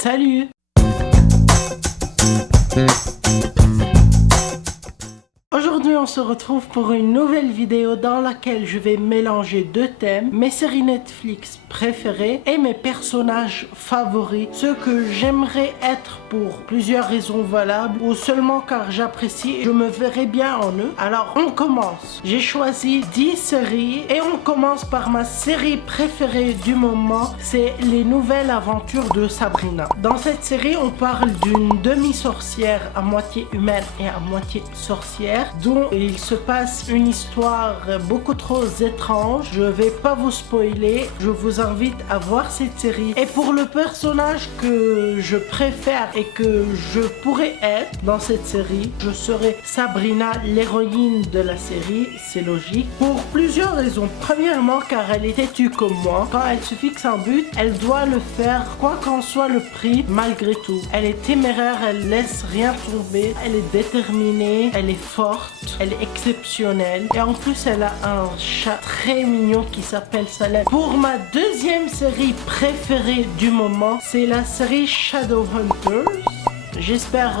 Salut! Aujourd'hui, on se retrouve pour une nouvelle vidéo dans laquelle je vais mélanger deux thèmes, mes séries Netflix préférées et mes personnages favoris, ceux que j'aimerais être pour plusieurs raisons valables ou seulement car j'apprécie et je me verrai bien en eux. Alors, on commence. J'ai choisi 10 séries et on commence par ma série préférée du moment, c'est les nouvelles aventures de Sabrina. Dans cette série, on parle d'une demi-sorcière à moitié humaine et à moitié sorcière, dont il se passe une histoire beaucoup trop étrange. Je vais pas vous spoiler, je vous invite à voir cette série. Et pour le personnage que je préfère et que je pourrais être dans cette série, je serai Sabrina, l'héroïne de la série, c'est logique, pour plusieurs raisons. Premièrement, car elle est têtue comme moi. Quand elle se fixe un but, elle doit le faire quoi qu'en soit le prix, malgré tout. Elle est téméraire, elle laisse rien tomber, elle est déterminée, elle est forte, elle est exceptionnelle et en plus elle a un chat très mignon qui s'appelle Salem. Pour ma deuxième série préférée du moment, c'est la série Shadowhunters. J'espère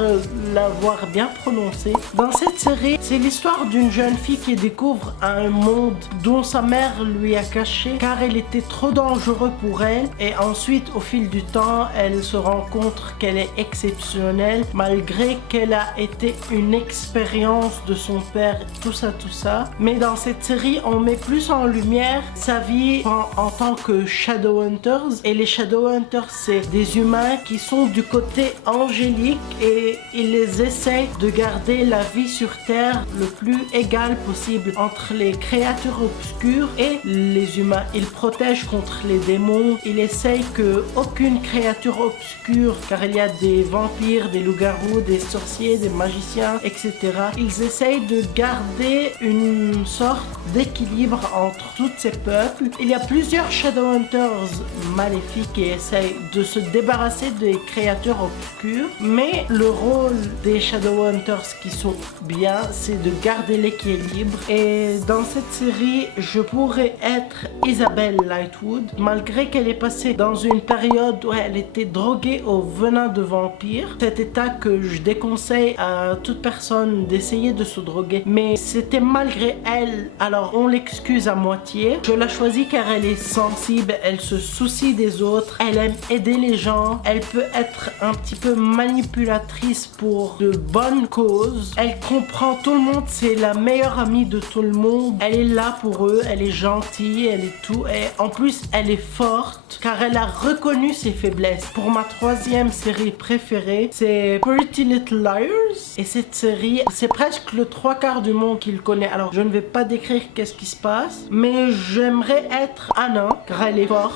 l'avoir bien prononcé. Dans cette série, c'est l'histoire d'une jeune fille qui découvre un monde dont sa mère lui a caché car il était trop dangereux pour elle. Et ensuite, au fil du temps, elle se rend compte qu'elle est exceptionnelle malgré qu'elle a été une expérience de son père, tout ça. Mais dans cette série, on met plus en lumière sa vie en tant que Shadowhunters. Et les Shadowhunters, c'est des humains qui sont du côté angélique et ils essayent de garder la vie sur Terre le plus égale possible entre les créatures obscures et les humains. Ils protègent contre les démons, ils essayent que aucune créature obscure, car il y a des vampires, des loups-garous, des sorciers, des magiciens, etc. Ils essayent de garder une sorte d'équilibre entre tous ces peuples. Il y a plusieurs Shadowhunters maléfiques qui essayent de se débarrasser des créatures obscures. Mais le rôle des Shadowhunters qui sont bien, c'est de garder l'équilibre. Et dans cette série, je pourrais être Isabelle Lightwood, malgré qu'elle est passée dans une période où elle était droguée au venin de vampire. Cet état que je déconseille à toute personne d'essayer de se droguer. Mais c'était malgré elle, alors on l'excuse à moitié. Je la choisis car elle est sensible, elle se soucie des autres, elle aime aider les gens, elle peut être un petit peu manipulatrice pour de bonnes causes. Elle comprend tout le monde, c'est la meilleure amie de tout le monde. Elle est là pour eux, elle est gentille, elle est tout. Et en plus, elle est forte car elle a reconnu ses faiblesses. Pour ma troisième série préférée, c'est Pretty Little Liars. Et cette série, c'est presque le 3/4 du monde qui le connaît. Alors, je ne vais pas décrire qu'est-ce qui se passe, mais j'aimerais être Anna car elle est forte.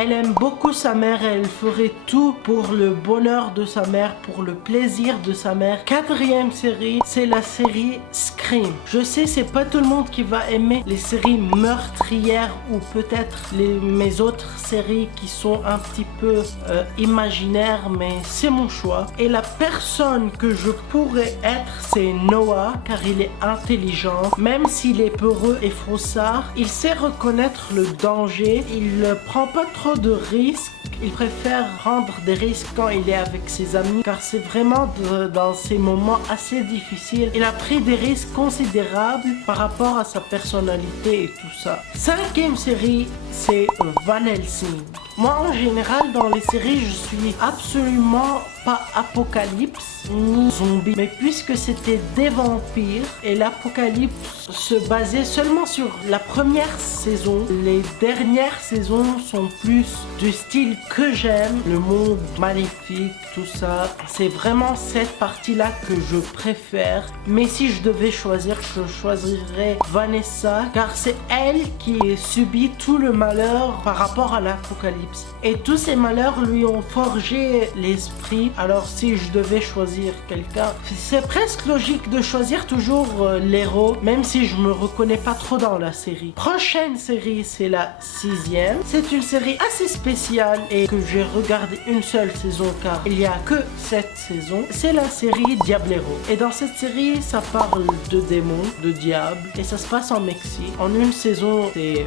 Elle aime beaucoup sa mère, elle ferait tout pour le bonheur de sa mère, pour le plaisir de sa mère. Quatrième série, c'est la série Scream. Je sais, c'est pas tout le monde qui va aimer les séries meurtrières ou peut-être mes autres séries qui sont un petit peu imaginaires, mais c'est mon choix. Et la personne que je pourrais être, c'est Noah, car il est intelligent. Même s'il est peureux et frossard, il sait reconnaître le danger, il ne prend pas trop de risques. Il préfère prendre des risques quand il est avec ses amis car c'est vraiment dans ces moments assez difficiles. Il a pris des risques considérables par rapport à sa personnalité et tout ça. Cinquième série, c'est Van Helsing. Moi en général dans les séries je suis absolument pas apocalypse ni zombie, mais puisque c'était des vampires et l'apocalypse se basait seulement sur la première saison, les dernières saisons sont plus du style que j'aime, le monde maléfique, tout ça. C'est vraiment cette partie-là que je préfère. Mais si je devais choisir, je choisirais Vanessa, car c'est elle qui subit tout le malheur par rapport à l'apocalypse. Et tous ces malheurs lui ont forgé l'esprit. Alors si je devais choisir quelqu'un, c'est presque logique de choisir toujours l'héros, même si je me reconnais pas trop dans la série. Prochaine série, c'est la 6e. C'est une série assez spéciale et que j'ai regardé une seule saison car il y a que 7 saisons. C'est la série Diablero. Et dans cette série, ça parle de démons, de diables et ça se passe en Mexique. En une saison, c'est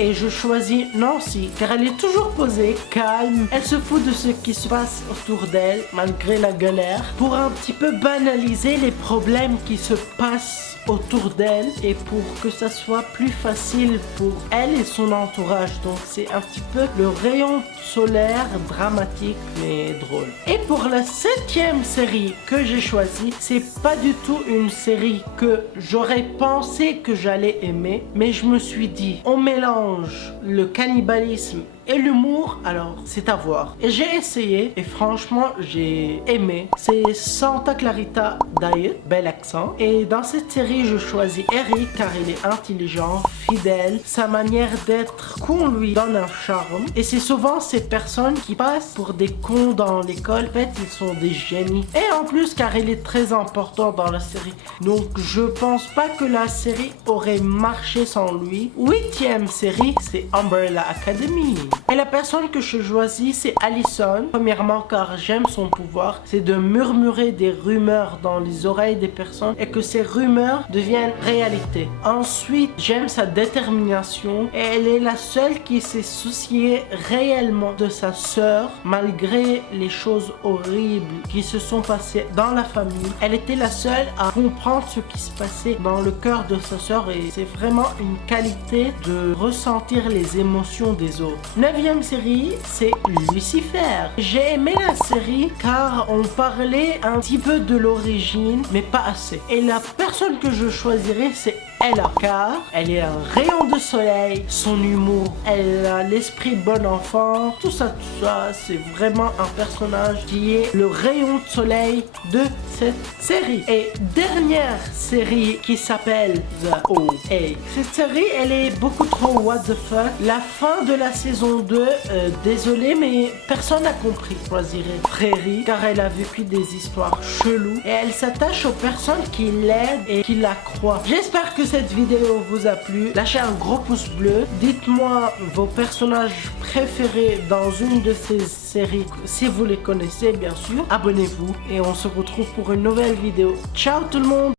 et je choisis Nancy car elle est toujours posée, calme. Elle se fout de ce qui se passe autour d'elle malgré la galère pour un petit peu banaliser les problèmes qui se passent autour d'elle et pour que ça soit plus facile pour elle et son entourage. Donc c'est un petit peu le rayon solaire dramatique mais drôle. Et pour la 7e série que j'ai choisie, c'est pas du tout une série que j'aurais pensé que j'allais aimer, mais je me suis dit on mélange le cannibalisme et l'humour, alors c'est à voir. Et j'ai essayé et franchement j'ai aimé. C'est Santa Clarita Diet, bel accent. Et dans cette série je choisis Eric car il est intelligent, fidèle. Sa manière d'être qu'on lui donne un charme. Et c'est souvent ces personnes qui passent pour des cons dans l'école. En fait ils sont des génies. Et en plus car il est très important dans la série. Donc je pense pas que la série aurait marché sans lui. 8e série, c'est Umbrella Academy. Et la personne que je choisis, c'est Allison. Premièrement, car j'aime son pouvoir, c'est de murmurer des rumeurs dans les oreilles des personnes et que ces rumeurs deviennent réalité. Ensuite, j'aime sa détermination et elle est la seule qui s'est souciée réellement de sa sœur malgré les choses horribles qui se sont passées dans la famille. Elle était la seule à comprendre ce qui se passait dans le cœur de sa sœur et c'est vraiment une qualité de ressentir les émotions des autres. 9e série, c'est Lucifer. J'ai aimé la série car on parlait un petit peu de l'origine, mais pas assez. Et la personne que je choisirais, c'est Ella, car elle est un rayon de soleil, son humour, elle a l'esprit de bon enfant, tout ça, c'est vraiment un personnage qui est le rayon de soleil de cette série. Et dernière série qui s'appelle The OA. Cette série, elle est beaucoup trop what the fuck. La fin de la saison 2, désolé, mais personne n'a compris. Je choisirais Prairie, car elle a vécu des histoires cheloues et elle s'attache aux personnes qui l'aident et qui la croient. J'espère que cette vidéo vous a plu. Lâchez un gros pouce bleu. Dites-moi vos personnages préférés dans une de ces séries, si vous les connaissez bien sûr. Abonnez-vous et on se retrouve pour une nouvelle vidéo. Ciao tout le monde!